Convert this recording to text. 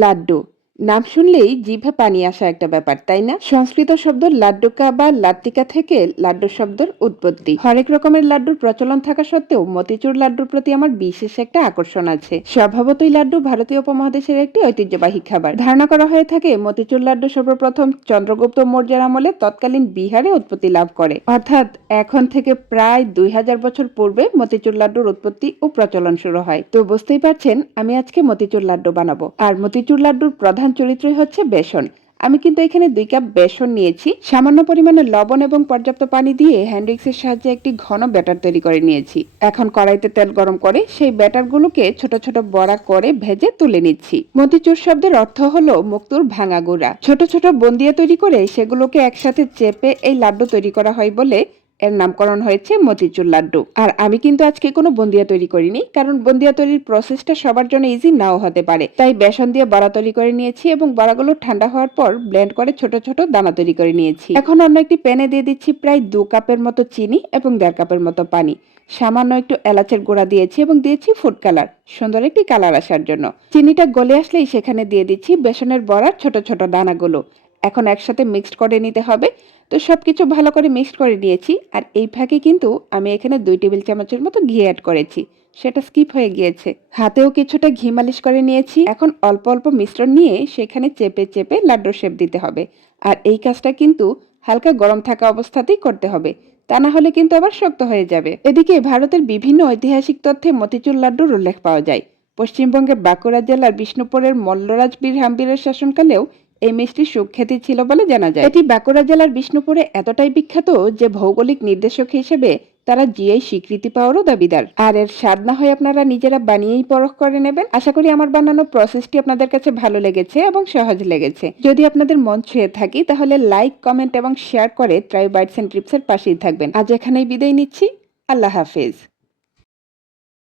লাড্ডু নাম শুনলেই জিভে পানি আসা একটা ব্যাপার, তাই না? সংস্কৃত শব্দ লাড্ডুকা বা লাত্তিকা থেকে লাড্ডু শব্দের উৎপত্তি। হরেক রকমের লাড্ডুর প্রচলন থাকা সত্ত্বেও মতিচুর লাড্ডুর প্রতি আমার বিশেষ একটা আকর্ষণ আছে। স্বভাবতই লাড্ডু ভারতীয় উপমহাদেশের একটি ঐতিহ্যবাহী খাবার। ধারণা করা হয়ে থাকে মতিচুর লাড্ডু সর্বপ্রথম চন্দ্রগুপ্ত মৌর্যের আমলে তৎকালীন বিহারে উৎপত্তি লাভ করে, অর্থাৎ এখন থেকে প্রায় 2000 বছর পূর্বে মতিচুর লাড্ডুর উৎপত্তি ও প্রচলন শুরু হয়। তো বুঝতেই পারছেন আমি আজকে মতিচুর লাড্ডু বানাবো। আর মতিচুর লাড্ডুর প্রধান চরিত্রই হচ্ছে বেসন। আমি কিন্তু এখানে 2 কাপ বেসন নিয়েছি, সামান্য পরিমাণে লবণ এবং পর্যাপ্ত পানি দিয়ে হ্যান্ড উইক্সের সাহায্যে একটি ঘন ব্যাটার তৈরি করে নিয়েছি। এখন কড়াইতে তেল গরম করে সেই ব্যাটারগুলোকে ছোট ছোট বড়া করে ভেজে তুলে নিচ্ছি। মতিচুর শব্দের অর্থ হলো মুক্তোর ভাঙা গুঁড়া। ছোট ছোট বন্দিয়া তৈরি করে সেগুলোকে একসাথে চেপে এই লাড্ডু তৈরি করা হয় বলে এর নামকরণ হয়েছে মতিচুর লাড্ডু। আর আমি কিন্তু আজকে কোনো বন্দিয়া তৈরি করিনি, কারণ বন্দিয়া তৈরির প্রসেসটা সবার জন্য ইজি নাও হতে পারে। তাই বেসন দিয়ে বড়া তৈরি করে নিয়েছি এবং বড়াগুলো ঠান্ডা হওয়ার পর ব্লেন্ড করে ছোট ছোট দানা তৈরি করে নিয়েছি। এখন অন্য একটি প্যানে দিয়ে দিচ্ছি প্রায় 2 কাপের মতো চিনি এবং 1.5 কাপের মতো পানি। সামান্য একটু এলাচের গুঁড়া দিয়েছি এবং দিয়েছি ফুড কালার, সুন্দর একটি কালার আসার জন্য। চিনিটা গলে আসলেই সেখানে দিয়ে দিচ্ছি বেসনের বড়ার ছোট ছোট দানাগুলো। এখন একসাথে মিক্সড করে নিতে হবে। তো সবকিছু ভালো করে মিক্সড করে নিয়েছি। আর এই ফাঁকে কিন্তু আমি এখানে 2 টেবিল চামচের মতো ঘি অ্যাড করেছি, সেটা স্কিপ হয়ে গিয়েছে। হাতেও কিছুটা ঘি মালিশ করে নিয়েছি। এখন অল্প অল্প মিশ্রণ নিয়ে সেখানে চেপে চেপে লাড্ডুর শেপ দিতে হবে। আর এই কাজটা কিন্তু হালকা গরম থাকা অবস্থাতেই করতে হবে, তা না হলে কিন্তু আবার শক্ত হয়ে যাবে। এদিকে ভারতের বিভিন্ন ঐতিহাসিক তথ্যে মতিচুর লাড্ডুর উল্লেখ পাওয়া যায়। পশ্চিমবঙ্গের বাঁকুড়া জেলার বিষ্ণুপুরের মল্লরাজ বীর হাম্বিরের শাসনকালেও এই মিষ্টি সুখ্যাতি ছিল বলে জানা যায়। এটি বাঁকুড়া জেলার বিষ্ণুপুরে এতটাই বিখ্যাত যে ভৌগোলিক নির্দেশক হিসেবে তারা জিআই স্বীকৃতি পাওয়ারও দাবিদার। আর এর স্বাদ না হয় আপনারা নিজেরা বানিয়েই পরখ করে নেবেন। আশা করি আমার বানানো প্রসেসটি আপনাদের কাছে ভালো লেগেছে এবং সহজ লেগেছে। যদি আপনাদের মন ছুঁয়ে থাকি তাহলে লাইক, কমেন্ট এবং শেয়ার করে ট্রাই বাইটস এন্ড ট্রিপস এর পাশেই থাকবেন। আজ এখানেই বিদায় নিচ্ছি। আল্লাহ হাফেজ।